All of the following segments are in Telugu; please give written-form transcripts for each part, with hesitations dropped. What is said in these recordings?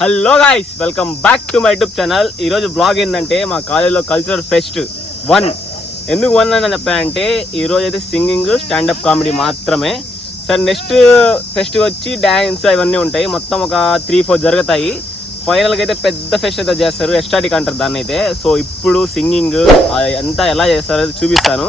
Hello guys, welcome back to my YouTube channel. ఈరోజు బ్లాగ్ ఏంటంటే మా కాలేజీలో కల్చరల్ ఫెస్ట్ 1. ఎందుకు 1 అని చెప్పానంటే ఈరోజు అయితే సింగింగ్, స్టాండప్ కామెడీ మాత్రమే. సరే, నెక్స్ట్ ఫెస్ట్ వచ్చి డ్యాన్స్ అవన్నీ ఉంటాయి. మొత్తం ఒక 3-4 జరుగుతాయి. ఫైనల్గా అయితే పెద్ద ఫెస్ట్ అయితే చేస్తారు, ఎస్టాటిక్ అంటారు దాన్ని అయితే. సో ఇప్పుడు సింగింగ్ అంతా ఎలా చేస్తారో చూపిస్తాను.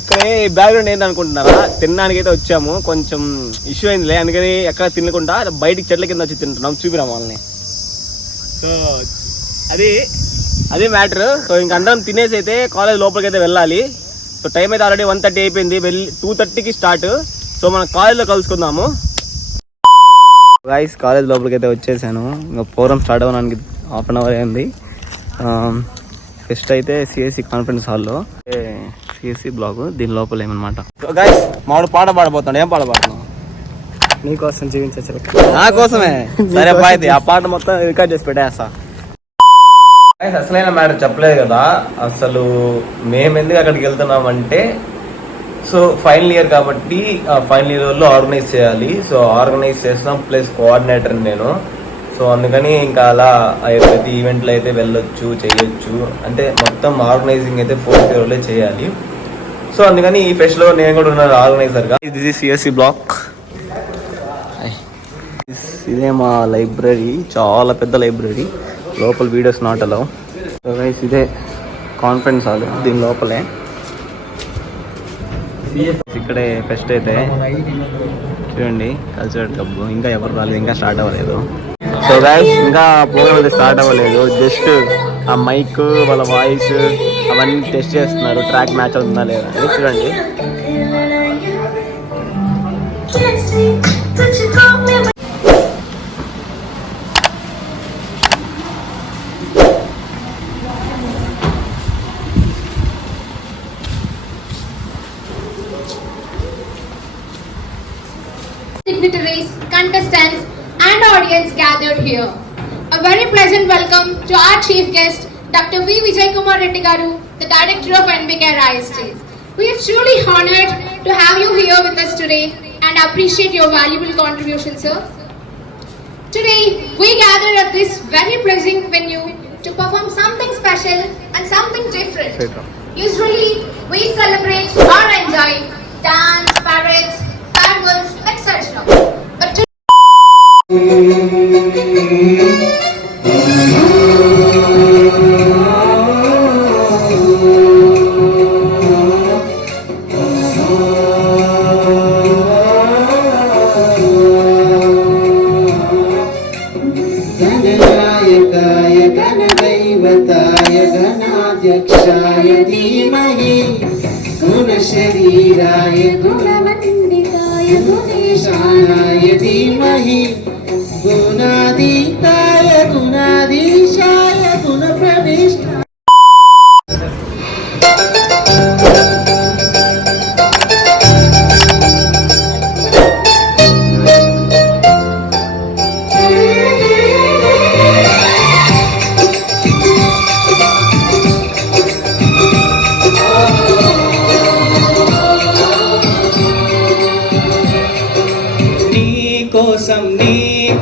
ఇక్కడే బ్యాక్గ్రౌండ్ ఏంటనుకుంటున్నారా, తినడానికి అయితే వచ్చాము. కొంచెం ఇష్యూ అయిందిలే, అందుకని ఎక్కడ తినకుండా బయటికి చెట్ల కింద వచ్చి తింటున్నాం. చూపిరాం వాళ్ళని. సో అదే మ్యాటర్. సో ఇంక అందరం తినేసి అయితే కాలేజ్ లోపలికి అయితే వెళ్ళాలి. సో టైం అయితే ఆల్రెడీ 1:30 అయిపోయింది. 2:30కి స్టార్ట్. సో మన కాలేజ్లో కలుసుకుందాము. గైస్, కాలేజ్ లోపలికి అయితే వచ్చేసాను. ఇంకా ప్రోగ్రామ్ స్టార్ట్ అవ్వడానికి 1/2 అవర్ అయింది. ఫస్ట్ అయితే సిఎస్సి కాన్ఫరెన్స్ హాల్లో, సిఎస్సి బ్లాగ్ దీని లోపల ఏమన్నమాట. సో గైస్, మావాడు పాట పాడబోతున్నాడు. ఏం పాట పాడుతున్నావు? నీకోసం జీవించచ్చు. నా కోసమే. సరే బాయ్, ఆ పాట మొత్తం రికార్డ్ చేసి పెట్టేస్తా. అసలైన మ్యాటర్ చెప్పలేదు కదా. అసలు మేము ఎందుకు అక్కడికి వెళ్తున్నామంటే, సో ఫైనల్ ఇయర్ కాబట్టి ఫైనల్ ఇయర్ వాళ్ళు ఆర్గనైజ్ చేయాలి. సో ఆర్గనైజ్ చేస్తాం, ప్లస్ కోఆర్డినేటర్ నేను. సో అందుకని ఇంకా అలా ప్రతి ఈవెంట్లో అయితే వెళ్ళొచ్చు, చేయొచ్చు. అంటే మొత్తం ఆర్గనైజింగ్ అయితే 4th ఇయర్లో చేయాలి. సో అందుకని ఈ ఫెస్ట్లో నేను కూడా ఉన్నాను ఆర్గనైజర్గా. ఇది సిఎస్సి బ్లాక్. ఇదే మా లైబ్రరీ, చాలా పెద్ద లైబ్రరీ. లోపల videos not allow. So guys, ఇదే కాన్ఫరెన్స్ హాల్, దీని లోపలే. ఇక్కడే ఫెస్ట్ అయితే చూడండి, కల్చరల్ క్లబ్. ఇంకా ఎవరు రాలేదు, ఇంకా స్టార్ట్ అవ్వలేదు. సో గైస్, ఇంకా ప్రోగ్రామ్ అయితే స్టార్ట్ అవ్వలేదు. జస్ట్ ఆ మైక్, వాళ్ళ వాయిస్ అవన్నీ టెస్ట్ చేస్తున్నారు. ట్రాక్ మ్యాచ్ అవుతుందా లేదా అని చూడండి. Dignitaries, contestants and audience gathered here. A very pleasant welcome to our chief guest, Dr. V. Vijay Kumar Reddy Garu, the director of NBK ISTs. We are truly honored to have you here with us today and appreciate your valuable contribution, sir. Today, we gathered at this very pleasing venue to perform something special and something different. Usually, we celebrate or enjoy dance, parades, farewells, etc. But today, गणनायकाय गणदैवताय गणाध्यक्षाय धीमहि गुणशरीराय गुणवन्दिताय गुणेशानाय धीमहि गुणातीताय गुणाधीशाय गुणप्रविष्टाय.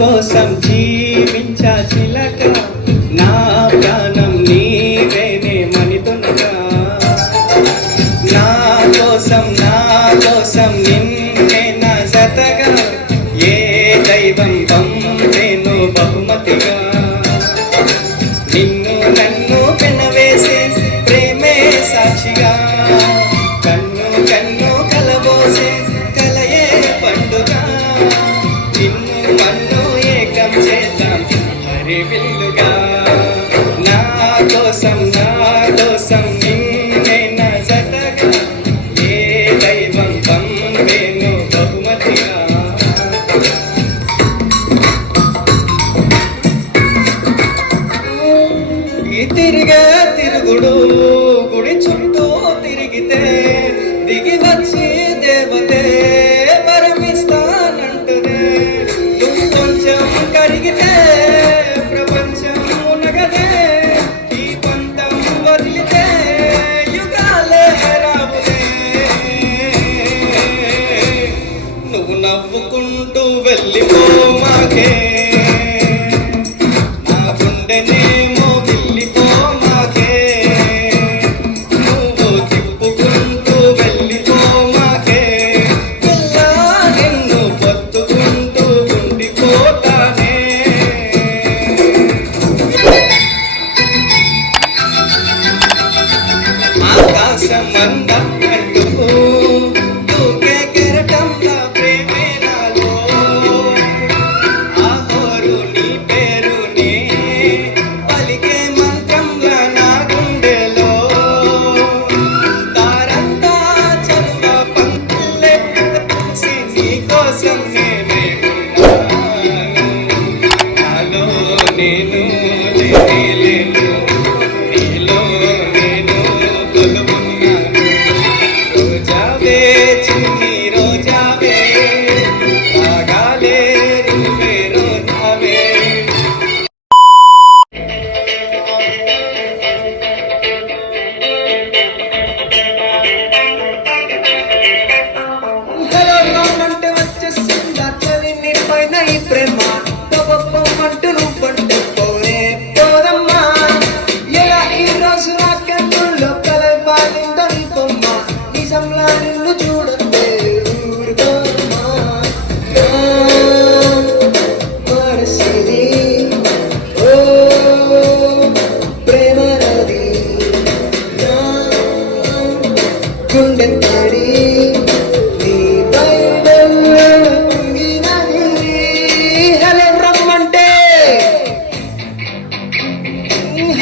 కోసం జీవించా చిలక, నా ప్రాణం నీవేనే మణితునగా. నా కోసం నిన్నే నా జతగా, ఏ దైవం పంపేను బహుమతిగా. నిన్ను నన్ను పెనవేసే ప్రేమే సాక్షిగా, కన్ను కన్ను కలబోసే కలయే పండుగ. నిన్ను మన్ను ఏకం చేద్దాం హరి విల్లుగా. నా కోసం నిన్నే నా జతగా, ఏ దైవం పంపేను బహుమతిగా. ఈ తిరుగుడు గుడి చుట్టూ తిరిగితే దిగి వచ్చి దేవతే వరమిస్తానంటునే. కొంచెం కరిగితే ప్రపంచం నేను లేను నీలో నేను కొలువున్నాను రోజావే చిన్ని రోజావే రాగాలే నువ్వే రోజావే హలో రమ్మంటే వచ్చేసిందా చలి నీ పైన ఈ ప్రేమ పొమ్మంటూ నువ్వంటే పోరే పోదమ్మా ఎలా ఈ రోజు నా కన్నుల్లో కలవాలిందో నీ బొమ్మ నిజంలా నిన్ను చూడండి ఊరుకోమ్మా నా మనసిది ఓ ప్రేమ నది నా గుండె తడి నీ బయలులో పొంగినది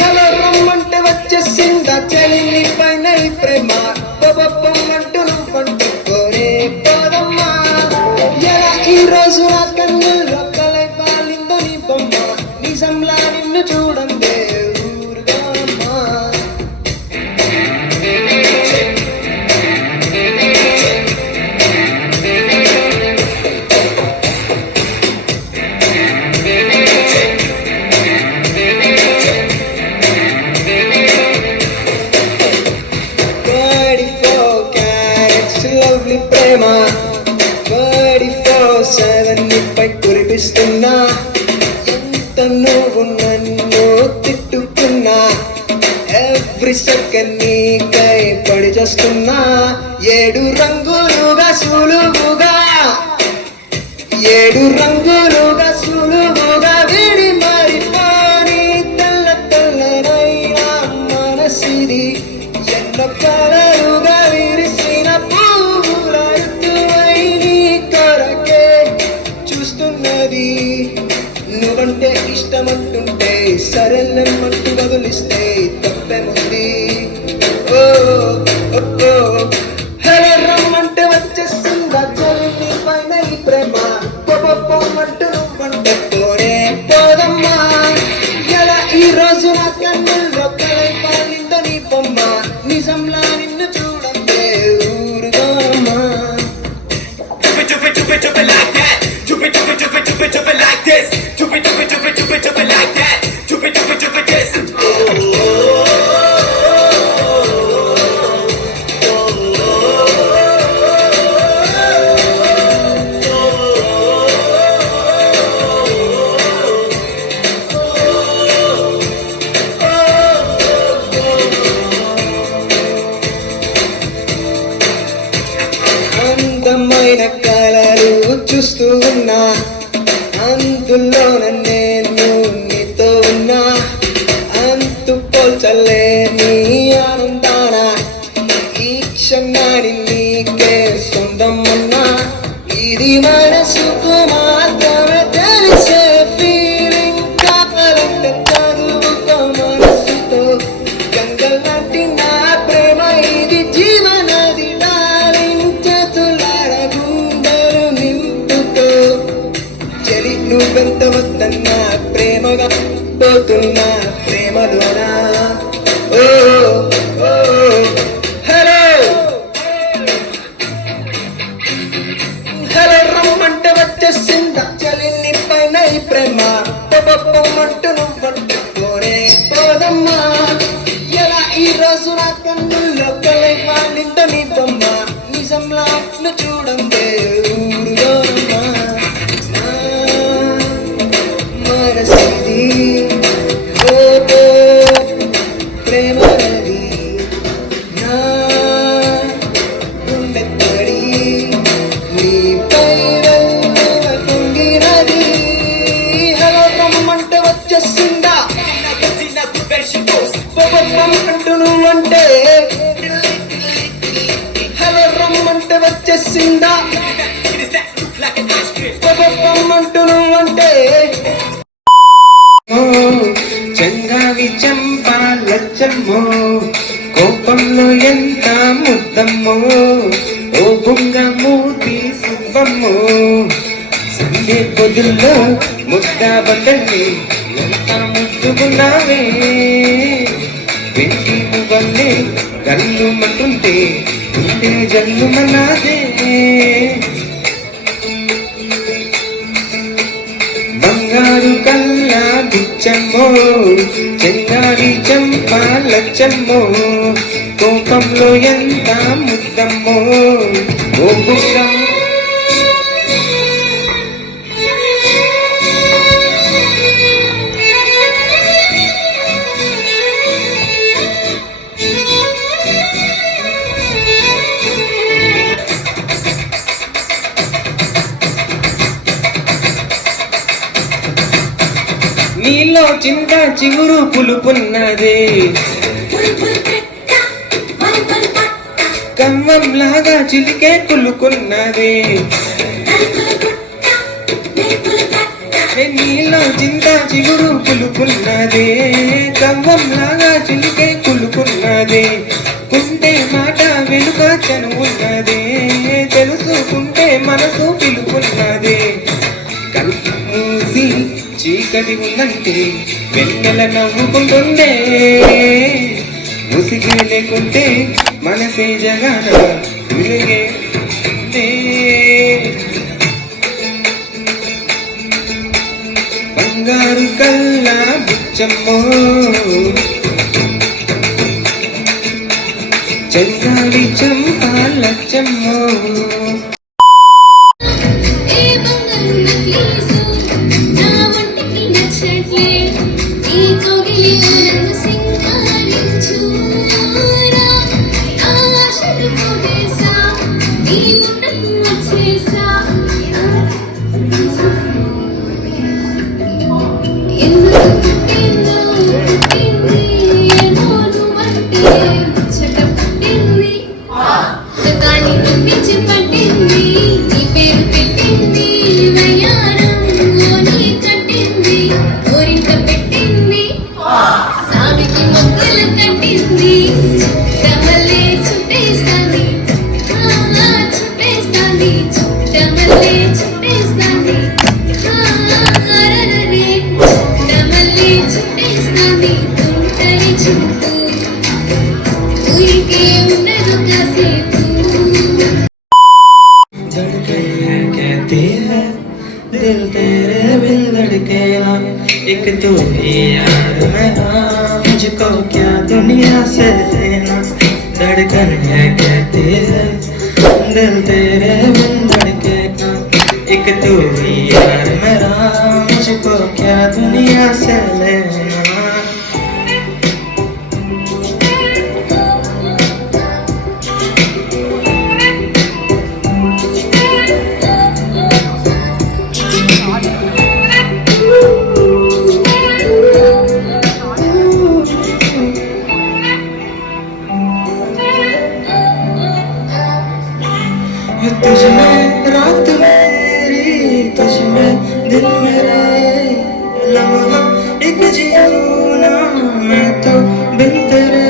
హలో రమ్మంటే వచ్చేసిందా చలి నీ పైన ఈ ప్రేమ పొమ్మంటూ నువ్వంటూ కోరే పోదమ్మా ఎలా ఈ రోజు నా కన్నుల్లో కలవాలిందో నీ బొమ్మ నిజంలా నిన్ను చూడండి ఊరుకోమ్మా లవ్లీ ప్రేమ 24/7 నీపై కురిపిస్తున్నా ఎంత నువ్వు నన్ను తిట్టుకున్నా ఎవ్రీ సెకండ్ నీకై పడి చేస్తున్నా 7 రంగులుగా సులువుగా 7 రంగులుగా సులువుగా విడి మారిపోని తెల్ల తెల్లనైనా మనసిది ఎన్నో కలలుగా విరిసిన పువ్వుల ఋతువై నీ కొరకే చూస్తున్నది నువ్వంటే ఇష్టమంటుంటే సరేలేమంటూ వదిలిస్తే తప్పేముంది ఓ ఓ, ఓ హలో రమ్మంటే వచ్చేసిందా చలి నీ పైన ఈ ప్రేమ పొమ్మంటూ నువ్వంటే పోరే పోదమ్మా ఎలా ఈ రోజు నా కన్నుల్లో కలైపాలిందో నీ బొమ్మ నిజంలా నిన్ను చూడండి ఊరుకోమ్మా Do it like that. Do it like this. Do it like that. Do it this. అందమైన కలలు చూస్తూ ఉన్నా అందులోన నేను నీతో ఉన్నా అంతు పోల్చలేని ఆనందాన ఈ క్షణాన్ని నీకే సొంతమన్నా ఇది మనసుకు మాత్రమే తెలిసే ఫీలింగ్ కావాలంటే చదువుకో మనసుతో గంగలాంటి నా ప్రేమ ఇది జీవనది డార్లింగ్ చేతులార గుండెలు నింపుతో చెలి నువ్వెంత వద్దన్నా ప్రేమగా పోతున్నా ప్రేమలోనా ఓ ఓ హలో హలో రమ్మంటే వచ్చేసిందా చలి నీ పైన ఈ ప్రేమ పొమ్మంటూ నువ్వంటూ కోరే పోదమ్మా ఎలా ఈ రోజు నా కన్నుల్లో కలైపాలిందో నీ బొమ్మ నిజంలా నువ్వు చూడండి ఊరుకోమ్మా నా మనసిది ఓ ఓ ప్రేమ నది నా గుండె తడి నీపై వెన్నెల పొంగినది హలో రమ్మంటే వచ్చేసిందా పొమ్మంటూ నువ్వంటే హలో రమ్మంటే వచ్చేసిందా పొమ్మంటూ నువ్వంటే చంగావి చంపా లచ్చమ్మో కోపంలో ఎంత ముద్దమ్మో ఓ బుంగమూర్తి సుబ్బమ్మో సండే పొదుల్లో ముద్దా బండల్ని ఎంత ముద్దుకున్నావే వెండి మువ్వల్లే కళ్ళు మంటుంటే ఉంటే జల్లు మన్నాదే బంగారు కల్లా బుచ్చమ్మో చెంగారి చంప లచ్చమ్మో కోపంలో ఎంత ముద్దమ్మో ఓ బుగ్గమ్మ నీలో చింత చిగురు పులుపున్నదే కవ్వంలాగా చిలికే కులుకున్నదే నీలో చింత చిగురు పులుపున్నదే కవ్వంలాగా చిలికే కులుకున్నదే కుంటే మాట వెనుక చనువున్నదే తెలుసుకుంటే మనసు పిలుపున్నదే కలుపు మూసి చీకటి ఉందంటే వెన్నెల నవ్వుకుంటుండే ముసిగి లేకుంటే మనసే జగాన వెలుగే బంగారు కల్లా బుచ్చమ్మో చెంగాడి చంప లచ్చమ్మో दिल तेरे बिन धड़केगा एक तू ही यार मेरा मुझको क्या दुनिया से लेना धड़कन है कहती है दिल तेरे बिन धड़केगा एक तू ही यार मेरा मुझको क्या दुनिया से लेना तुझ में रात मेरी तुझ में दिन मेरे लम्हा एक जीना मैं तो बिन तेरे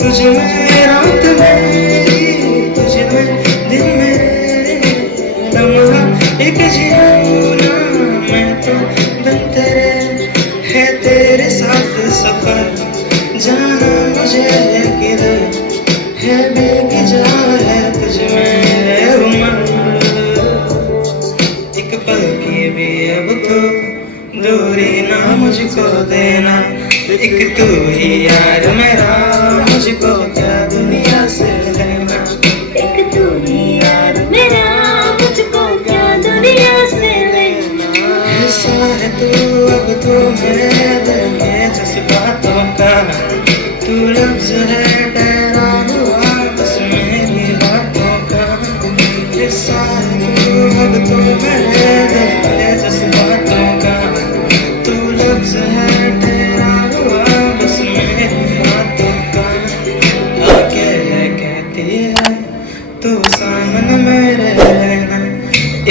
तुझ में रात मेरी तुझ में दिन मेरे लम्हा एक जीना मैं तो बिन तेरे है तेरे साथ सफर जाना मुझे किधर है बेगजा है तुझ में उमर एक पल की भी अब तो दूरी ना मुझको देना एक तू ही यार मेरा मुझको क्या दुनिया से लेना एक तू ही यार मेरा मुझको क्या दुनिया से लेना ऐसा है तू अब तो मेरे दिल के जज्बातों का तू लफ्ज है ठहरा हुआ बस मेरी बातों का ऐसा है तू अब तो मेरे दिल के जज्बातों का तू लफ्ज है ठहरा हुआ बस मेरी बातों का आके कहती है तू सामने मेरे रहना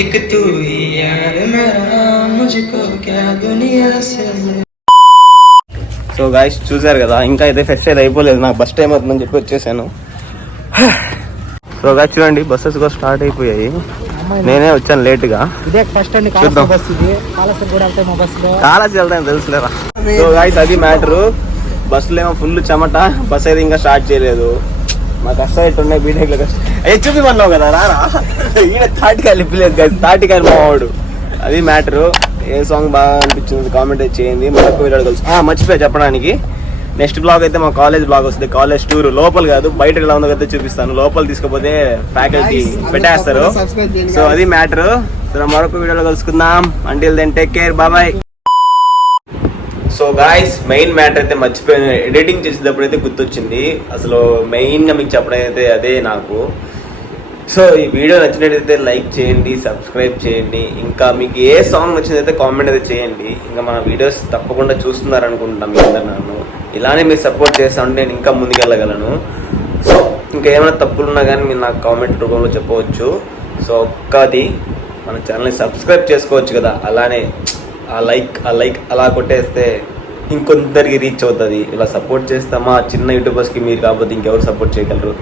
एक तू ही यार मेरा मुझको क्या दुनिया से సో గాయస్ చూసారు కదా, ఇంకా అయితే ఫెస్ట్ అయితే అయిపోలేదు. నాకు బస్ టైం అవుతుందని చెప్పి వచ్చేసాను. సో చూడండి బస్సెస్ కూడా స్టార్ట్ అయిపోయాయి. నేనే వచ్చాను లేటుగా. ఇదే ఫస్ట్ అండి చూద్దాం. బస్ ఇది కాళేశ్వరం కూడా వెళ్తాయి మా బస్సులో. కాలేజ్ వెళ్తాను తెలుసులేరా. సో గాయ్స్ అది మ్యాటరు. బస్సులో ఏమో ఫుల్ చెమట. బస్ అయితే ఇంకా స్టార్ట్ చేయలేదు. మా కష్టం అయితే ఉన్నాయి బీటెక్లో కష్టం. చూపిమన్నావు కదా రారా. ఈయన తాటికాయలు ఇప్పలేదు కదా, తాటికాయలు మావాడు. అది మ్యాటరు. ఏ సాంగ్ బాగా అనిపించింది కామెంట్ అయితే చేయండి. మరొక వీడియో కలిసి మర్చిపోయా చెప్పడానికి. నెక్స్ట్ బ్లాగ్ అయితే మా కాలేజ్ బ్లాగ్ వస్తుంది. కాలేజ్ టూర్ లోపల కాదు బయట ఎలా ఉందో అయితే చూపిస్తాను. లోపల తీసుకపోతే ఫ్యాకల్టీ పెట్టేస్తారు. సో అది మ్యాటర్. సో మరొక వీడియోలో కలుసుకుందాం. Until then take care, bye. So guys main matter అయితే మర్చిపోయాను. ఎడిటింగ్ చేసేటప్పుడు అయితే గుర్తొచ్చింది. అసలు మెయిన్గా మీకు చెప్పడం అయితే అదే నాకు. సో ఈ వీడియో నచ్చినట్టయితే లైక్ చేయండి, సబ్స్క్రైబ్ చేయండి. ఇంకా మీకు ఏ సాంగ్ నచ్చిందైతే కామెంట్ అయితే చేయండి. ఇంకా మన వీడియోస్ తప్పకుండా చూస్తున్నారనుకుంటాం మీ అందరు. నన్ను ఇలానే మీరు సపోర్ట్ చేస్తా ఉంటే నేను ఇంకా ముందుకెళ్ళగలను. సో ఇంకా ఏమైనా తప్పులున్నా కానీ మీరు నాకు కామెంట్ రూపంలో చెప్పవచ్చు. సో ఒక్కది మన ఛానల్ని సబ్స్క్రైబ్ చేసుకోవచ్చు కదా. అలానే ఆ లైక్ అలా కొట్టేస్తే ఇంకొందరికి రీచ్ అవుతుంది. ఇలా సపోర్ట్ చేస్తామా చిన్న యూట్యూబర్స్కి మీరు కాకపోతే ఇంకెవరు సపోర్ట్ చేయగలరు.